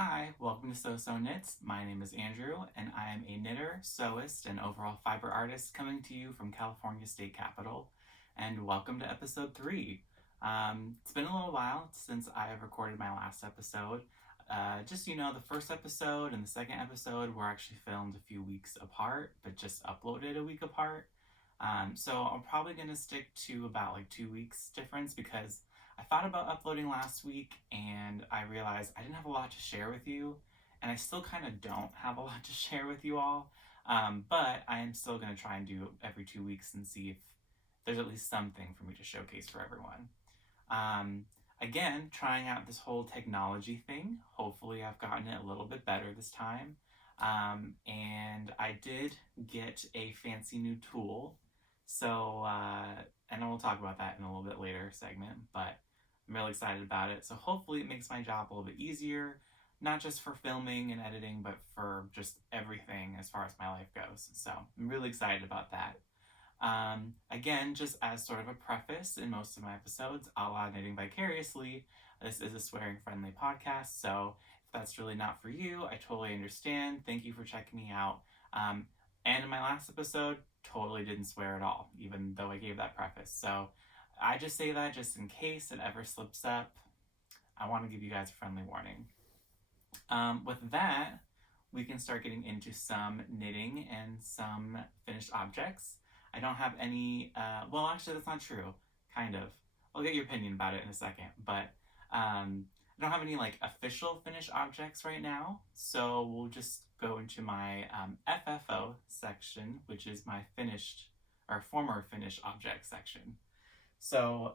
Hi, welcome to So Sewn Knits. My name is Andrew, and I am a knitter, sewist, and overall fiber artist coming to you from California State Capital. And welcome to episode 3. It's been a little while since I have recorded my last episode. Just so you know, the first episode and the second episode were actually filmed a few weeks apart, but just uploaded a week apart. So I'm probably going to stick to about like 2 weeks difference because I thought about uploading last week and I realized I didn't have a lot to share with you, and I still kind of don't have a lot to share with you all. But I am still going to try and do every 2 weeks and see if there's at least something for me to showcase for everyone. Again, trying out this whole technology thing. Hopefully I've gotten it a little bit better this time. And I did get a fancy new tool. So, and we'll talk about that in a little bit later segment, but I'm really excited about it. So hopefully it makes my job a little bit easier, not just for filming and editing, but for just everything as far as my life goes. So I'm really excited about that. Again, just as sort of a preface, in most of my episodes, a la Knitting Vicariously, this is a swearing-friendly podcast, so if that's really not for you, I totally understand. Thank you for checking me out. And in my last episode, totally didn't swear at all, even though I gave that preface. So I just say that just in case it ever slips up. I want to give you guys a friendly warning. With that, we can start getting into some knitting and some finished objects. I don't have any, well, actually, that's not true. Kind of. I'll get your opinion about it in a second. But I don't have any like official finished objects right now. So we'll just go into my FFO section, which is my finished or former finished object section. So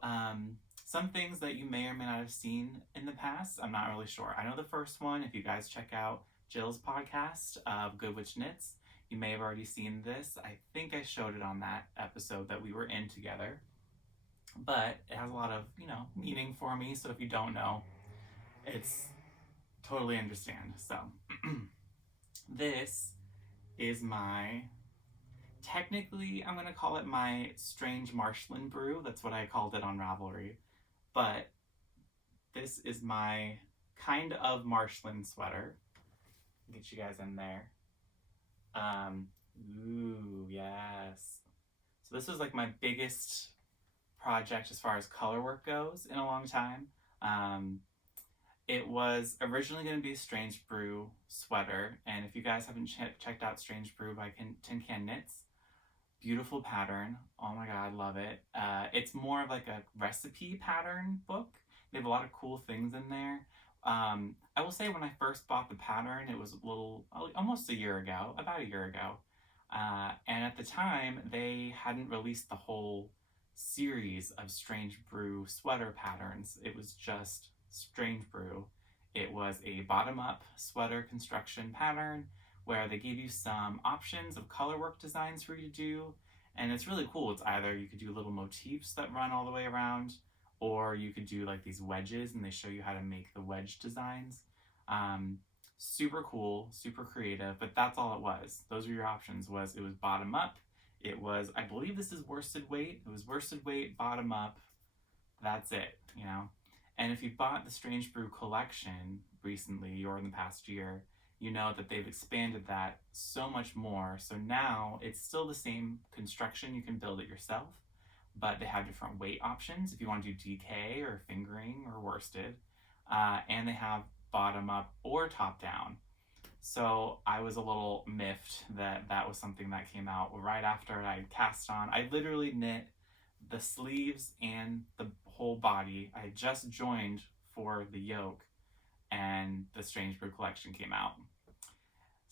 some things that you may or may not have seen in the past, I'm not really sure. I know the first one, if you guys check out Jill's podcast of Good Witch Knits, you may have already seen this. I think I showed it on that episode that we were in together. But it has a lot of, meaning for me. So if you don't know, it's totally understand. So this is technically, I'm going to call it my strange Marshland brew. That's what I called it on Ravelry. But this is my kind of Marshland sweater. Get you guys in there. Ooh, yes. So this was like my biggest project as far as color work goes in a long time. It was originally going to be a Strange Brew sweater, and if you guys haven't checked out Strange Brew by Tin Can Knits, beautiful pattern. Oh my god, love it. It's more of like a recipe pattern book. They have a lot of cool things in there. I will say when I first bought the pattern, it was almost a year ago, about a year ago. And at the time, they hadn't released the whole series of Strange Brew sweater patterns. It was just Strange Brew. It was a bottom-up sweater construction pattern where they gave you some options of color work designs for you to do. And it's really cool. It's either you could do little motifs that run all the way around, or you could do like these wedges and they show you how to make the wedge designs. Super cool, super creative, but that's all it was. Those were your options. It was bottom up. It was, I believe this is worsted weight. It was worsted weight, bottom up. That's it, And if you've bought the Strange Brew collection recently or in the past year, you know that they've expanded that so much more. So now it's still the same construction. You can build it yourself, but they have different weight options if you want to do DK or fingering or worsted. And they have bottom up or top down. So I was a little miffed that that was something that came out right after I cast on. I literally knit the sleeves and the whole body. I just joined for the yoke and the Strange Brew collection came out.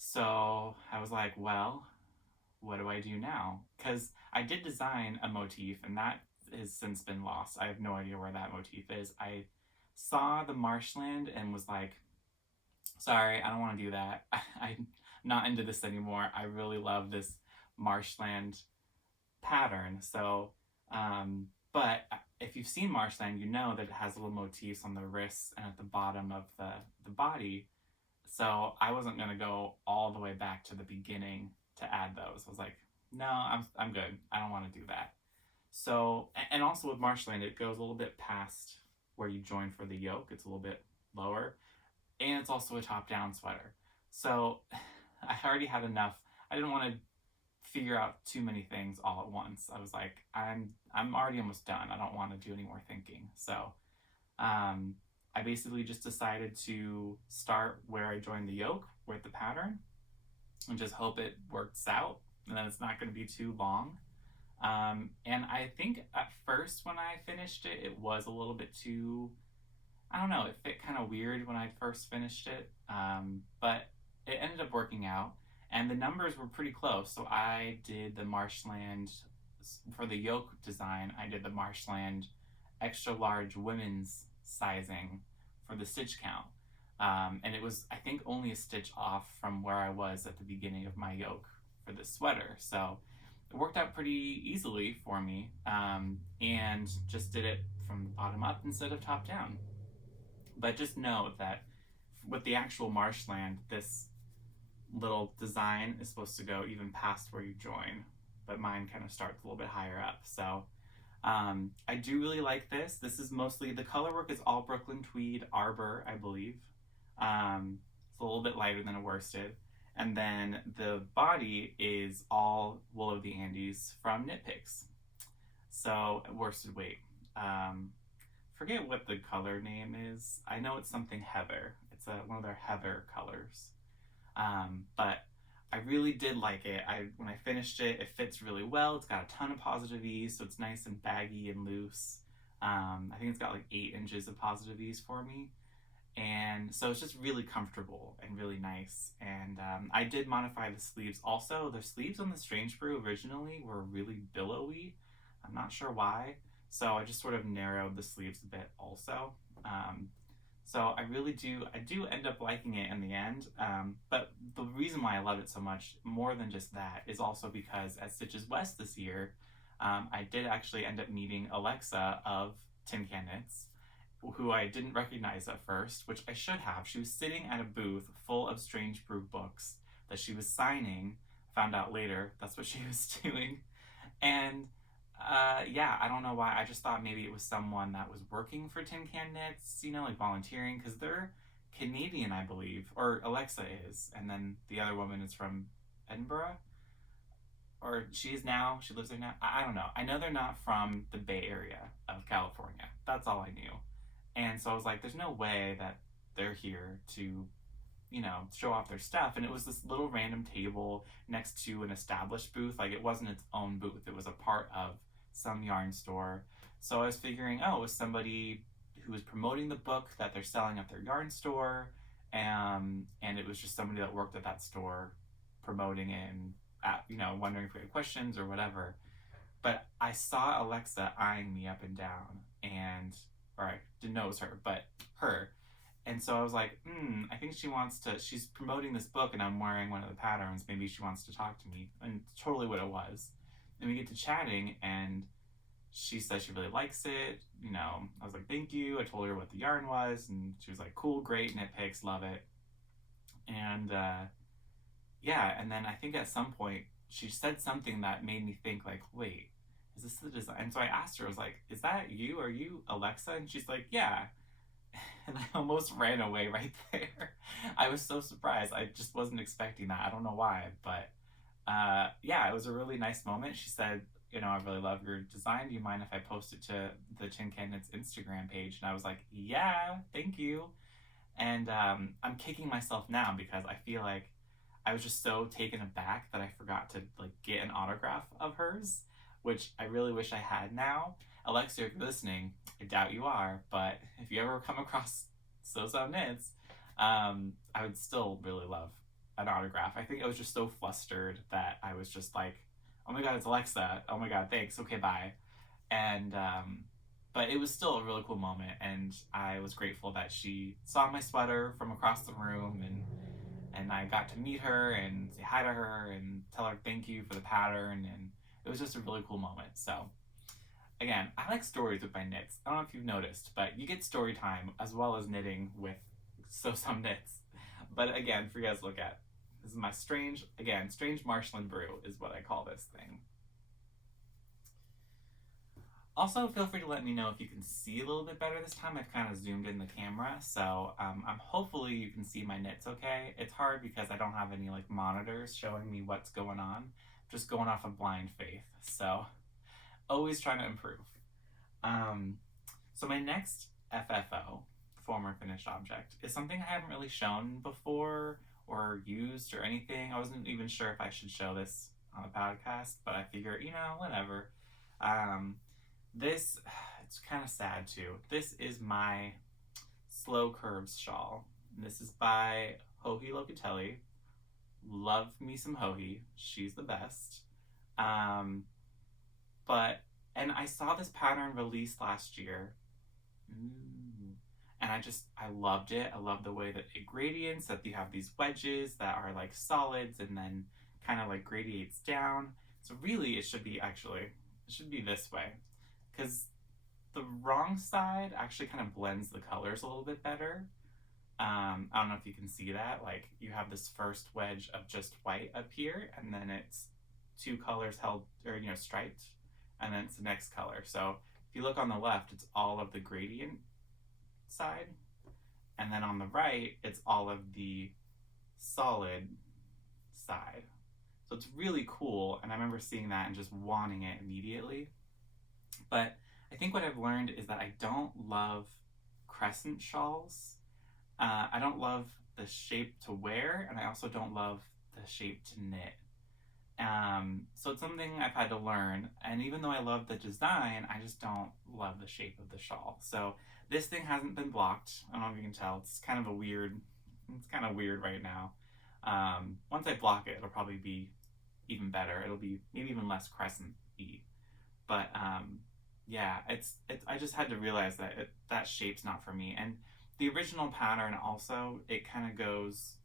So I was like, well, what do I do now? Because I did design a motif and that has since been lost. I have no idea where that motif is. I saw the Marshland and was like, sorry, I don't want to do that. I'm not into this anymore. I really love this Marshland pattern. So, but if you've seen Marshland, you know that it has little motifs on the wrists and at the bottom of the body. So I wasn't going to go all the way back to the beginning to add those. I was like, no, I'm good. I don't want to do that. So, and also with Marshland, it goes a little bit past where you join for the yoke. It's a little bit lower. And it's also a top-down sweater. So I already had enough. I didn't want to figure out too many things all at once. I was like, I'm already almost done. I don't want to do any more thinking. So I basically just decided to start where I joined the yoke with the pattern and just hope it works out and that it's not going to be too long. And I think at first when I finished it, it was a little bit too, I don't know, it fit kind of weird when I first finished it, but it ended up working out, and the numbers were pretty close. So I did the Marshland, for the yoke design, I did the Marshland extra large women's sizing for the stitch count. And it was, I think, only a stitch off from where I was at the beginning of my yoke for this sweater. So it worked out pretty easily for me, and just did it from the bottom up instead of top down. But just know that with the actual Marshland, this little design is supposed to go even past where you join, but mine kind of starts a little bit higher up. So I do really like this. This is mostly, the color work is all Brooklyn Tweed Arbor, I believe. It's a little bit lighter than a worsted. And then the body is all Wool of the Andes from Knit Picks. So worsted weight. Forget what the color name is. I know it's something heather. It's one of their heather colors. But I really did like it. When I finished it, it fits really well. It's got a ton of positive ease, so it's nice and baggy and loose. I think it's got like 8 inches of positive ease for me. And so it's just really comfortable and really nice. And I did modify the sleeves also. The sleeves on the Strange Brew originally were really billowy. I'm not sure why. So I just sort of narrowed the sleeves a bit also. So I do end up liking it in the end. But the reason why I love it so much, more than just that, is also because at Stitches West this year, I did actually end up meeting Alexa of Tin Can Knits, who I didn't recognize at first, which I should have. She was sitting at a booth full of Strange Brew books that she was signing. Found out later that's what she was doing. And yeah, I don't know why. I just thought maybe it was someone that was working for Tin Can Knits, you know, like volunteering, because they're Canadian, I believe, or Alexa is, and then the other woman is from Edinburgh, or she lives there now. I don't know. I know they're not from the Bay Area of California. That's all I knew. And so I was like, there's no way that they're here to, you know, show off their stuff. And it was this little random table next to an established booth. Like, it wasn't its own booth. It was a part of some yarn store. So I was figuring, oh, it was somebody who was promoting the book that they're selling at their yarn store. And it was just somebody that worked at that store promoting it and, you know, wondering if we had questions or whatever. But I saw Alexa eyeing me up and down, or I didn't know it was her, but her. And so I was like, I think she's promoting this book and I'm wearing one of the patterns. Maybe she wants to talk to me. And totally what it was. And we get to chatting and she says she really likes it. You know, I was like, thank you. I told her what the yarn was and she was like, cool, great, Knit Picks, love it. And yeah, and then I think at some point she said something that made me think like, wait, is this the design? And so I asked her, I was like, is that you? Are you Alexa? And she's like, yeah. And I almost ran away right there. I was so surprised. I just wasn't expecting that. I don't know why, but yeah, it was a really nice moment. She said, you know, I really love your design. Do you mind if I post it to the Tin Can Knits Instagram page? And I was like, yeah, thank you. And I'm kicking myself now because I feel like I was just so taken aback that I forgot to like get an autograph of hers, which I really wish I had now. Alexa, if you're listening, I doubt you are, but if you ever come across So Sewn Knits, I would still really love an autograph. I think I was just so flustered that I was just like, oh my god, it's Alexa. Oh my god, thanks. Okay, bye. And but it was still a really cool moment, and I was grateful that she saw my sweater from across the room, and I got to meet her and say hi to her and tell her thank you for the pattern, and it was just a really cool moment. So again, I like stories with my knits. I don't know if you've noticed, but you get story time as well as knitting with So Sewn Knits. But again, for you guys to look at, this is my strange Marshland Brew is what I call this thing. Also, feel free to let me know if you can see a little bit better this time. I've kind of zoomed in the camera, so I'm hopefully you can see my knits okay. It's hard because I don't have any like monitors showing me what's going on. I'm just going off of blind faith, so always trying to improve. Um, so my next FFO, former finished object, is something I haven't really shown before or used or anything. I wasn't even sure if I should show this on the podcast, but I figure, whatever. Um, this, it's kind of sad too. This is my Slow Curves shawl. This is by Hohi Locatelli. Love me some Hohi. She's the best. Um, and I saw this pattern released last year. And I loved it. I love the way that it gradients, that you have these wedges that are like solids and then kind of like gradiates down. So really it should be this way, because the wrong side actually kind of blends the colors a little bit better. I don't know if you can see that. Like you have this first wedge of just white up here, and then it's two colors held, or striped, and then it's the next color. So if you look on the left, it's all of the gradient side, and then on the right, it's all of the solid side. So it's really cool, and I remember seeing that and just wanting it immediately. But I think what I've learned is that I don't love crescent shawls. I don't love the shape to wear, and I also don't love the shape to knit. So it's something I've had to learn, and even though I love the design, I just don't love the shape of the shawl. So this thing hasn't been blocked. I don't know if you can tell. It's kind of weird right now. Once I block it, it'll probably be even better. It'll be maybe even less crescent-y. But yeah, I just had to realize that that shape's not for me. And the original pattern also, it kind of goes,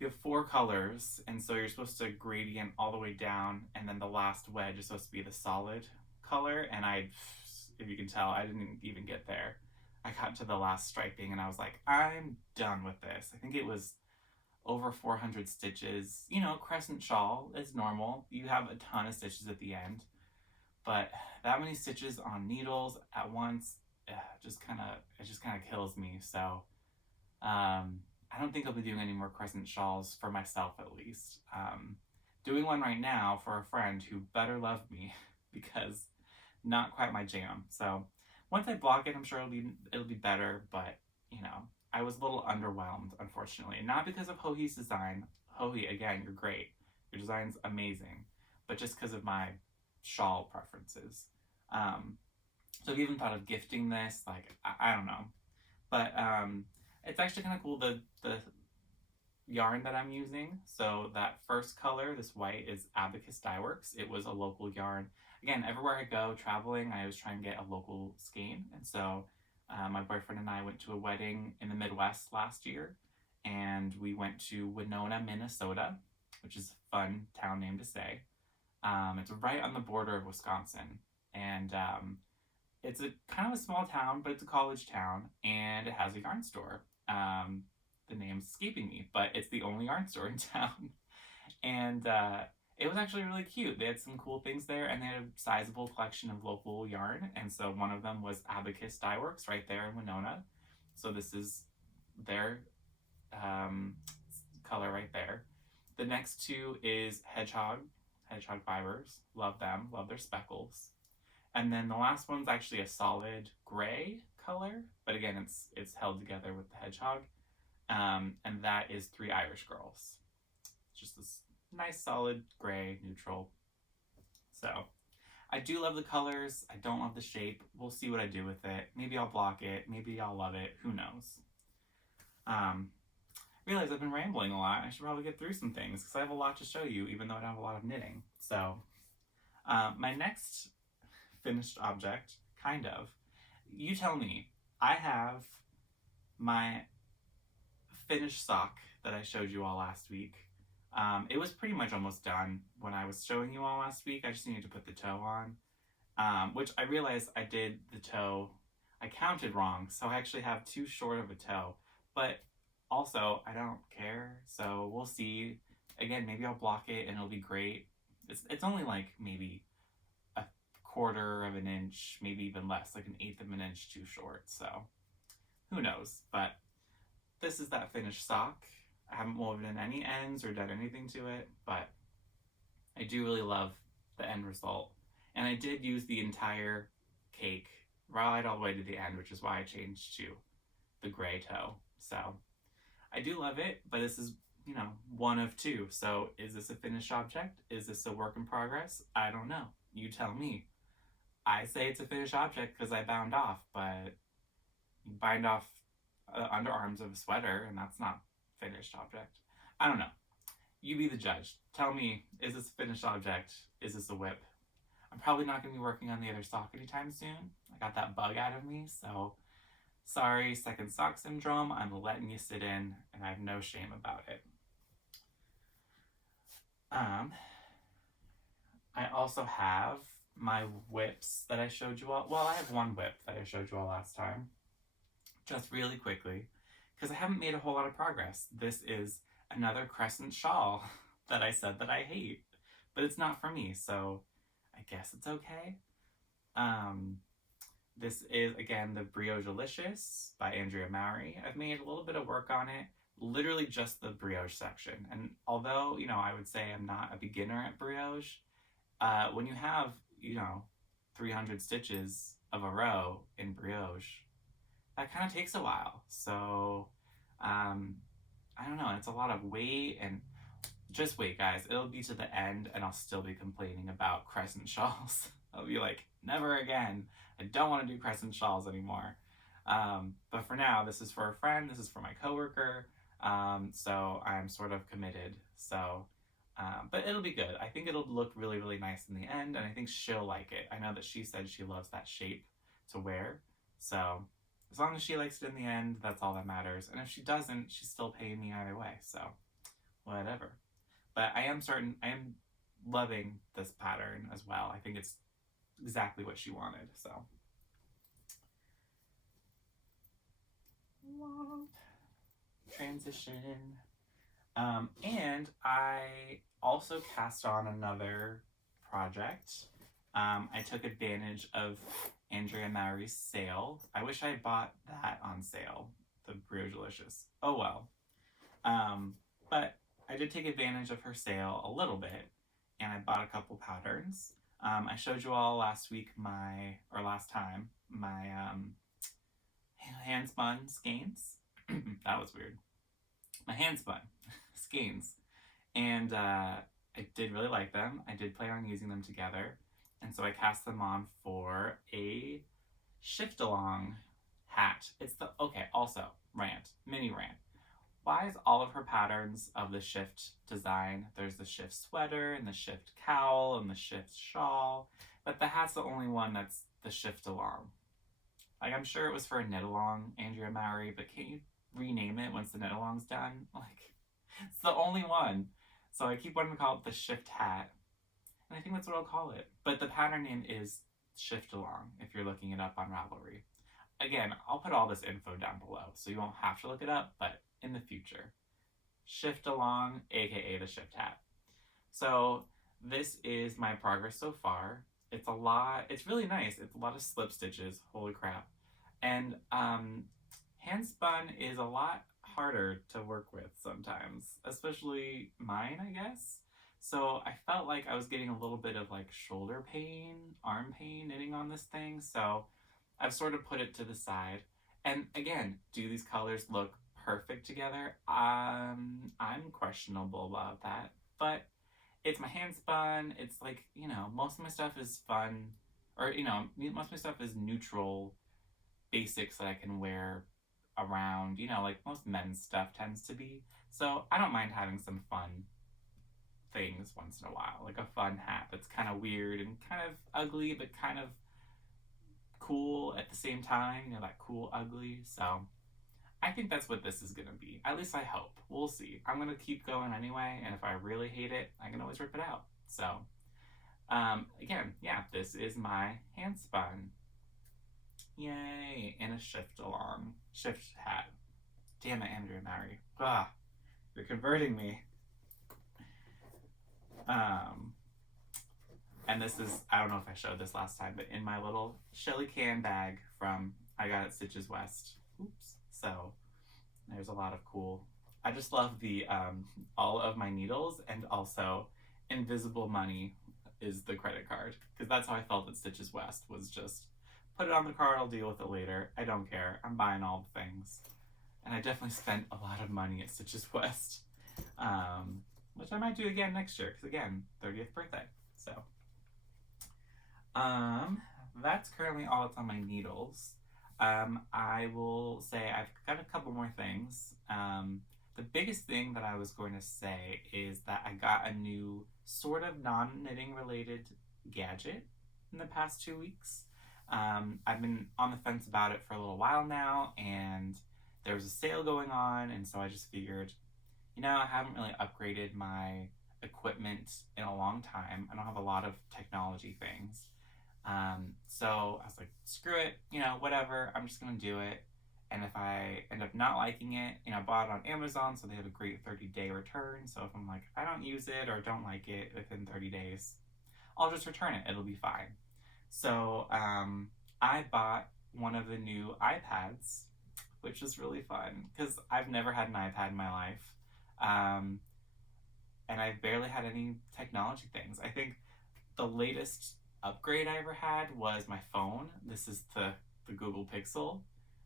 you have 4 colors, and so you're supposed to gradient all the way down, and then the last wedge is supposed to be the solid color, and if you can tell, I didn't even get there. I got to the last striping, and I was like, I'm done with this. I think it was over 400 stitches. Crescent shawl is normal. You have a ton of stitches at the end, but that many stitches on needles at once, it just kind of kills me. So I don't think I'll be doing any more crescent shawls for myself, at least. Doing one right now for a friend who better love me because not quite my jam. So once I block it, I'm sure it'll be better, but I was a little underwhelmed, unfortunately. Not because of Hohi's design. Hohi, again, you're great. Your design's amazing, but just because of my shawl preferences. So I've even thought of gifting this, like, I don't know. But it's actually kind of cool, the yarn that I'm using. So that first color, this white, is Abacus Dye Works. It was a local yarn. Again, everywhere I go traveling, I always try and get a local skein. And so my boyfriend and I went to a wedding in the Midwest last year, and we went to Winona, Minnesota, which is a fun town name to say. It's right on the border of Wisconsin, and it's a kind of a small town, but it's a college town, and it has a yarn store. The name's escaping me, but it's the only yarn store in town. And it was actually really cute. They had some cool things there, and they had a sizable collection of local yarn. And so one of them was Abacus Dye Works right there in Winona. So this is their color right there. The next 2 is Hedgehog Fibers. Love them. Love their speckles. And then the last one's actually a solid gray color, but again, it's held together with the hedgehog. And that is 3 Irish Girls. Just this nice solid gray neutral. So I do love the colors. I don't love the shape. We'll see what I do with it. Maybe I'll block it. Maybe I'll love it. Who knows? Realize I've been rambling a lot. I should probably get through some things because I have a lot to show you, even though I don't have a lot of knitting. So my next finished object, kind of. You tell me. I have my finished sock that I showed you all last week. It was pretty much almost done when I was showing you all last week. I just needed to put the toe on, which I realized I did the toe. I counted wrong, so I actually have too short of a toe. But also, I don't care, so we'll see. Again, maybe I'll block it and it'll be great. It's only like maybe a quarter of an inch, maybe even less, like an eighth of an inch too short. So who knows? But this is that finished sock. I haven't woven in any ends or done anything to it, but I do really love the end result. And I did use the entire cake right all the way to the end, which is why I changed to the gray toe. So I do love it, but this is, you know, one of two. So is this a finished object? Is this a work in progress? I don't know. You tell me. I say it's a finished object because I bound off, but you bind off underarms of a sweater and that's not finished object. I don't know. You be the judge. Tell me, is this a finished object? Is this a whip? I'm probably not going to be working on the other sock anytime soon. I got that bug out of me, so sorry, second sock syndrome. I'm letting you sit in, and I have no shame about it. I also have my whips that I showed you all. Well, I have one whip that I showed you all last time. Just really quickly, because I haven't made a whole lot of progress. This is another crescent shawl that I said that I hate, but it's not for me, so I guess it's okay. This is, again, the Briochelicious by Andrea Mowry. I've made a little bit of work on it, literally just the brioche section. And although, you know, I would say I'm not a beginner at brioche, when you have, you know, 300 stitches of a row in brioche, that kind of takes a while. So, I don't know, it's a lot of weight, and just wait, guys. It'll be to the end, and I'll still be complaining about crescent shawls. I'll be like, never again. I don't want to do crescent shawls anymore. But for now, this is for a friend. This is for my coworker. So I'm sort of committed. So, but it'll be good. I think it'll look really, really nice in the end, and I think she'll like it. I know that she said she loves that shape to wear. So as long as she likes it in the end, that's all that matters. And if she doesn't, she's still paying me either way. So whatever. But I am loving this pattern as well. I think it's exactly what she wanted, so. Transition. And I also cast on another project. I took advantage of Andrea Mowry's sale. I wish I had bought that on sale, the Briochelicious. Oh well. But I did take advantage of her sale a little bit, and I bought a couple patterns. I showed you all last time, my hand spun skeins. That was weird. My hand spun skeins. And I did really like them. I did plan on using them together. And so I cast them on for a Shiftalong hat. Also, mini rant. Why is all of her patterns of the Shift design, there's the Shift sweater and the Shift cowl and the Shift shawl, but the hat's the only one that's the Shiftalong? Like, I'm sure it was for a knit along, Andrea Mowry, but can't you rename it once the knit along's done? Like, it's the only one. So I keep wanting to call it the Shift hat, and I think that's what I'll call it. But the pattern name is Shiftalong if you're looking it up on Ravelry. Again, I'll put all this info down below, so you won't have to look it up, but in the future. Shiftalong, aka the Shift hat. So this is my progress so far. It's really nice. It's a lot of slip stitches, holy crap. And hand spun is a lot harder to work with sometimes, especially mine, I guess. So I felt like I was getting a little bit of like shoulder pain, arm pain knitting on this thing. So I've sort of put it to the side. And again, do these colors look perfect together? I'm questionable about that, but it's my hand spun. It's like, you know, most of my stuff is fun, or, you know, most of my stuff is neutral basics that I can wear around, you know, like most men's stuff tends to be. So I don't mind having some fun things once in a while, like a fun hat that's kind of weird and kind of ugly, but kind of cool at the same time, you know, that cool ugly. So I think that's what this is gonna be. At least I hope. We'll see. I'm gonna keep going anyway, and if I really hate it, I can always rip it out. So again, yeah, this is my hand spun. Yay, and a shift hat. Damn it, Andrea Mowry. Ah, you're converting me. And this is, I don't know if I showed this last time, but in my little Shelly Can bag from, I got at Stitches West. Oops. So there's a lot of cool, I just love the, all of my needles, and also invisible money is the credit card. Because that's how I felt at Stitches West, was just, put it on the card, I'll deal with it later. I don't care. I'm buying all the things. And I definitely spent a lot of money at Stitches West. Which I might do again next year, because again, 30th birthday. So, that's currently all that's on my needles. I will say I've got a couple more things. The biggest thing that I was going to say is that I got a new sort of non-knitting related gadget in the past 2 weeks. I've been on the fence about it for a little while now, and there was a sale going on, and so I just figured, you know, I haven't really upgraded my equipment in a long time. I don't have a lot of technology things. So I was like, screw it, you know, whatever, I'm just gonna do it. And if I end up not liking it, you know, I bought it on Amazon, so they have a great 30-day return. So if I'm like, I don't use it or don't like it within 30 days, I'll just return it, it'll be fine. So I bought one of the new iPads, which is really fun, because I've never had an iPad in my life. And I've barely had any technology things. I think the latest upgrade I ever had was my phone. This is the Google Pixel.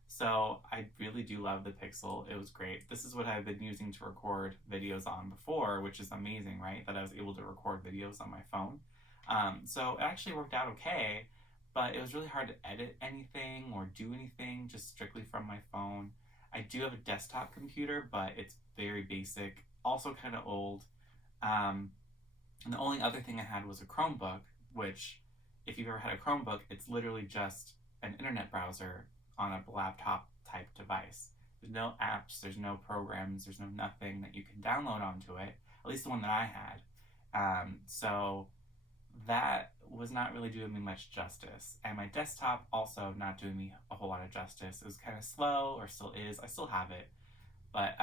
So I really do love the Pixel. It was great. This is what I've been using to record videos on before, which is amazing, right? That I was able to record videos on my phone. So it actually worked out okay, but it was really hard to edit anything or do anything just strictly from my phone. I do have a desktop computer, but it's very basic, also kind of old. And the only other thing I had was a Chromebook, which, if you've ever had a Chromebook, it's literally just an internet browser on a laptop type device. There's no apps, there's no programs, there's no nothing that you can download onto it, at least the one that I had. So that was not really doing me much justice. And my desktop also not doing me a whole lot of justice. It was kind of slow, or still is. I still have it, but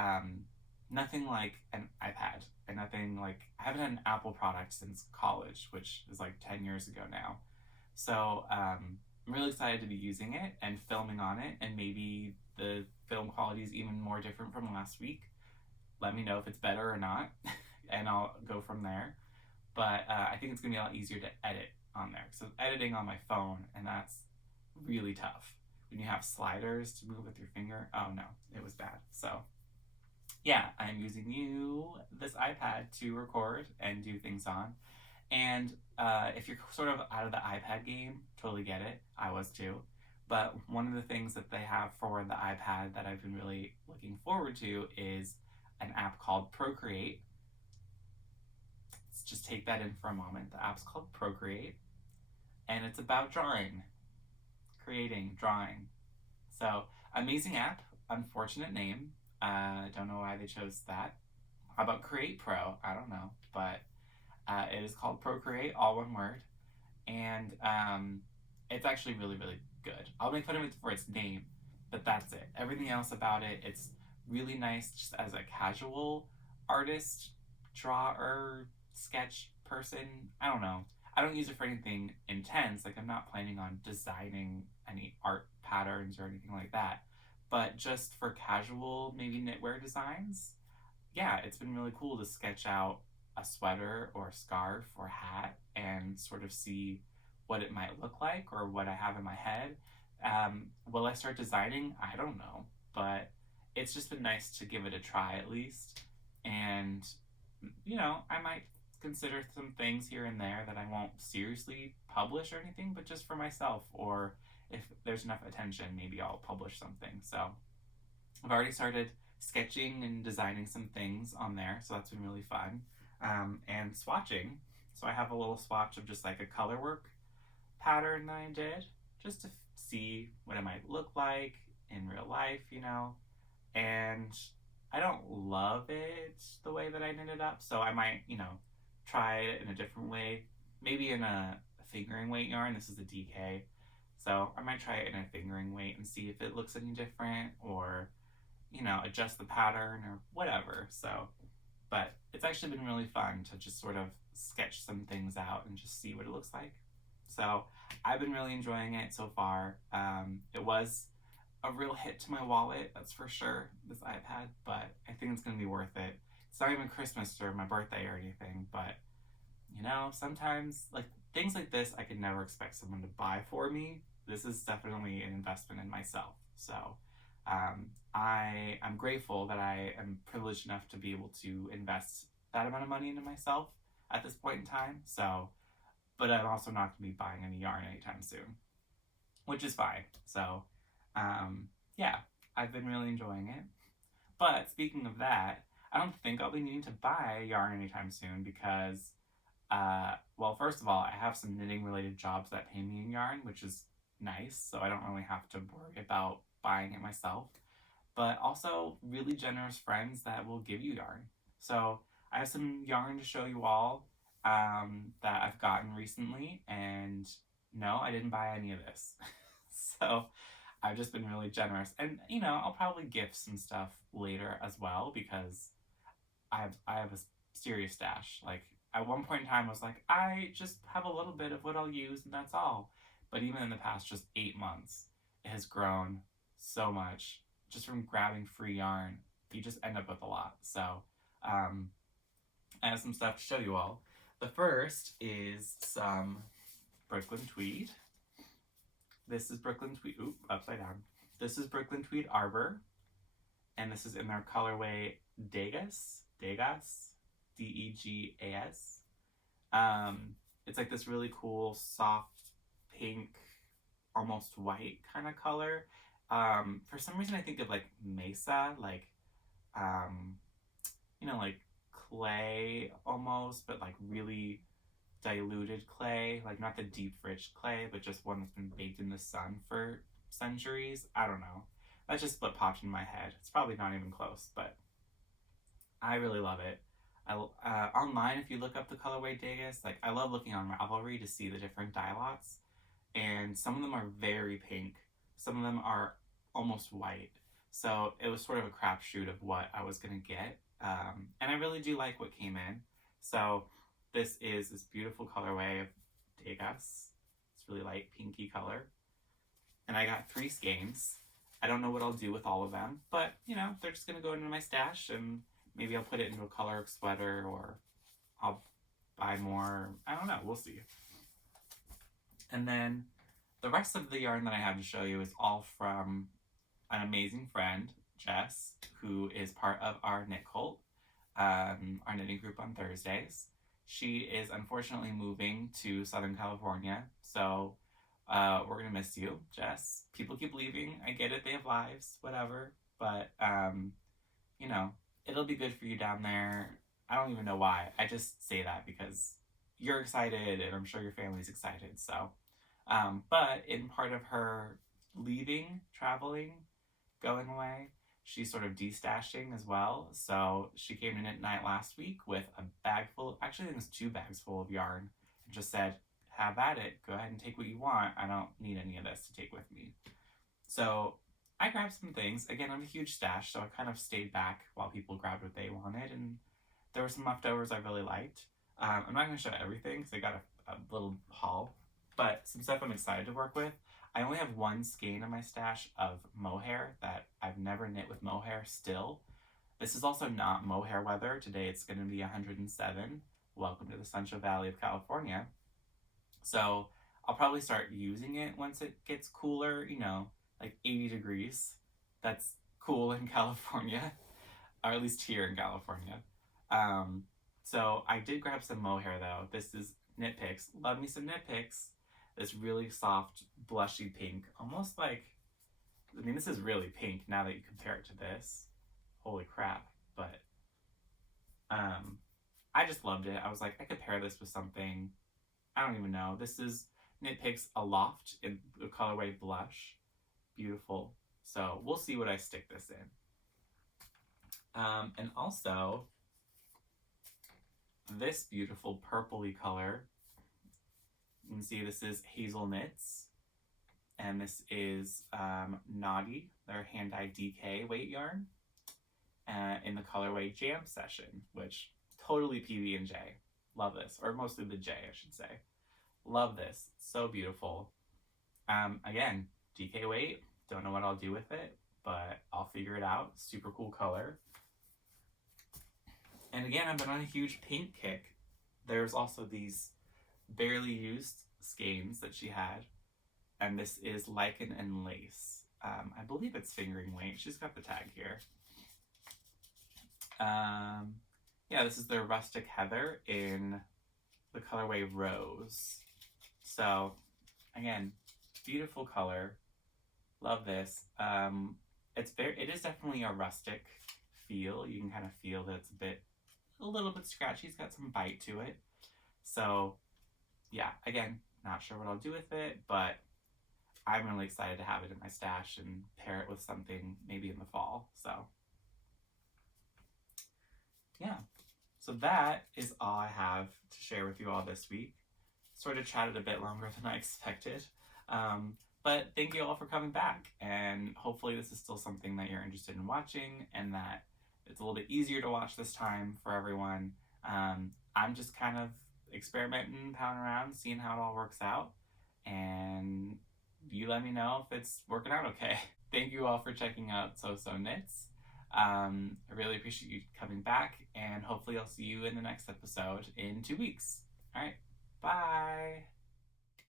nothing like an iPad, and nothing like, I haven't had an Apple product since college, which is like 10 years ago now. So I'm really excited to be using it and filming on it, and maybe the film quality is even more different from last week. Let me know if it's better or not, and I'll go from there. But I think it's going to be a lot easier to edit on there. So editing on my phone, and that's really tough. When you have sliders to move with your finger, oh no, it was bad. So yeah, I'm using this iPad to record and do things on. And if you're sort of out of the iPad game, totally get it. I was too. But one of the things that they have for the iPad that I've been really looking forward to is an app called Procreate. Let's just take that in for a moment. The app's called Procreate, and it's about drawing, creating, drawing. So, amazing app, unfortunate name. Don't know why they chose that. How about Create Pro? I don't know, but it is called Procreate, all one word, and it's actually really, really good. I'll make fun of it for its name, but that's it. Everything else about it, it's really nice just as a casual artist, drawer, sketch person. I don't know. I don't use it for anything intense. Like, I'm not planning on designing any art patterns or anything like that. But just for casual, maybe knitwear designs, yeah, it's been really cool to sketch out a sweater or a scarf or a hat and sort of see what it might look like or what I have in my head. Will I start designing? I don't know. But it's just been nice to give it a try at least. And, you know, I might consider some things here and there that I won't seriously publish or anything, but just for myself, or if there's enough attention, maybe I'll publish something. So I've already started sketching and designing some things on there, so that's been really fun. And swatching. So I have a little swatch of just like a color work pattern that I did, just to see what it might look like in real life, you know. And I don't love it the way that I knit it up, so I might, you know, try it in a different way, maybe in a fingering weight yarn. This is a DK, so I might try it in a fingering weight and see if it looks any different, or, you know, adjust the pattern or whatever. So but it's actually been really fun to just sort of sketch some things out and just see what it looks like. So I've been really enjoying it so far. It was a real hit to my wallet, that's for sure, this iPad, but I think it's going to be worth it. It's not even Christmas or my birthday or anything, but you know, sometimes like things like this I could never expect someone to buy for me. This is definitely an investment in myself. So I'm grateful that I am privileged enough to be able to invest that amount of money into myself at this point in time. So, but I'm also not going to be buying any yarn anytime soon, which is fine. So yeah, I've been really enjoying it. But speaking of that, I don't think I'll be needing to buy yarn anytime soon because, well, first of all, I have some knitting related jobs that pay me in yarn, which is nice, so I don't really have to worry about buying it myself. But also really generous friends that will give you yarn. So I have some yarn to show you all that I've gotten recently, and no, I didn't buy any of this. So I've just been really generous, and you know, I'll probably gift some stuff later as well because I have a serious stash. Like at one point in time, I was like, I just have a little bit of what I'll use, and that's all. But even in the past just 8 months, it has grown so much just from grabbing free yarn. You just end up with a lot. So I have some stuff to show you all. The first is some Brooklyn Tweed. This is Brooklyn Tweed, oop, upside down. This is Brooklyn Tweed Arbor, and this is in their colorway Degas, D-E-G-A-S. It's like this really cool, soft, pink, almost white kind of color. For some reason I think of like mesa, like, you know, like clay almost, but like really diluted clay, like not the deep rich clay, but just one that's been baked in the sun for centuries. I don't know, that's just what popped in my head. It's probably not even close, but I really love it. Online, if you look up the colorway Degas, like I love looking on Ravelry to see the different dye lots, and some of them are very pink, some of them are almost white, so it was sort of a crapshoot of what I was gonna get, and I really do like what came in. So this is this beautiful colorway of Degas. It's really light pinky color. And I got 3 skeins. I don't know what I'll do with all of them, but you know, they're just gonna go into my stash, and maybe I'll put it into a color sweater, or I'll buy more. I don't know, we'll see. And then the rest of the yarn that I have to show you is all from an amazing friend, Jess, who is part of our knit cult, our knitting group on Thursdays. She is unfortunately moving to Southern California, so we're gonna miss you, Jess. People keep leaving. I get it, they have lives, whatever. But, you know, it'll be good for you down there. I don't even know why. I just say that because you're excited, and I'm sure your family's excited, so. But in part of her leaving, traveling, going away, she's sort of destashing as well. So she came to Knit Night last week with a bag full, actually I think it was 2 bags full of yarn, and just said, have at it, go ahead and take what you want. I don't need any of this to take with me. So I grabbed some things. Again, I'm a huge stash, so I kind of stayed back while people grabbed what they wanted, and there were some leftovers I really liked. I'm not going to show everything because I got a little haul, but some stuff I'm excited to work with. I only have 1 skein in my stash of mohair that I've never knit with mohair still. This is also not mohair weather. Today it's going to be 107. Welcome to the Central Valley of California. So I'll probably start using it once it gets cooler, you know, like 80 degrees. That's cool in California, or at least here in California. So I did grab some mohair though. This is Knit Picks. Love me some Knit Picks. This really soft, blushy pink, almost like, I mean, this is really pink now that you compare it to this. Holy crap. But I just loved it. I was like, I could pair this with something, I don't even know. This is Knit Picks Aloft in the colorway Blush. Beautiful. So we'll see what I stick this in. And also, this beautiful purpley color. You can see this is Hazel Knits, and this is Naughty, their hand-dyed DK weight yarn. in the colorway Jam Session, which totally PB&J. Love this, or mostly the J, I should say. Love this, so beautiful. Again, DK weight, don't know what I'll do with it, but I'll figure it out. Super cool color. And again, I've been on a huge pink kick. There's also these barely used skeins that she had, and this is Lichen and Lace. I believe it's fingering weight. She's got the tag here. Yeah, this is the Rustic Heather in the colorway Rose. So, again, beautiful color. Love this. It is definitely a rustic feel. You can kind of feel that it's a little bit scratchy. It's got some bite to it. So, yeah, again, not sure what I'll do with it, but I'm really excited to have it in my stash and pair it with something maybe in the fall. So, yeah. So that is all I have to share with you all this week. Sort of chatted a bit longer than I expected. But thank you all for coming back, and hopefully this is still something that you're interested in watching and that it's a little bit easier to watch this time for everyone. I'm just kind of experimenting, pounding around, seeing how it all works out, and you let me know if it's working out okay. Thank you all for checking out So Sewn Knits. I really appreciate you coming back, and hopefully I'll see you in the next episode in 2 weeks. All right, bye!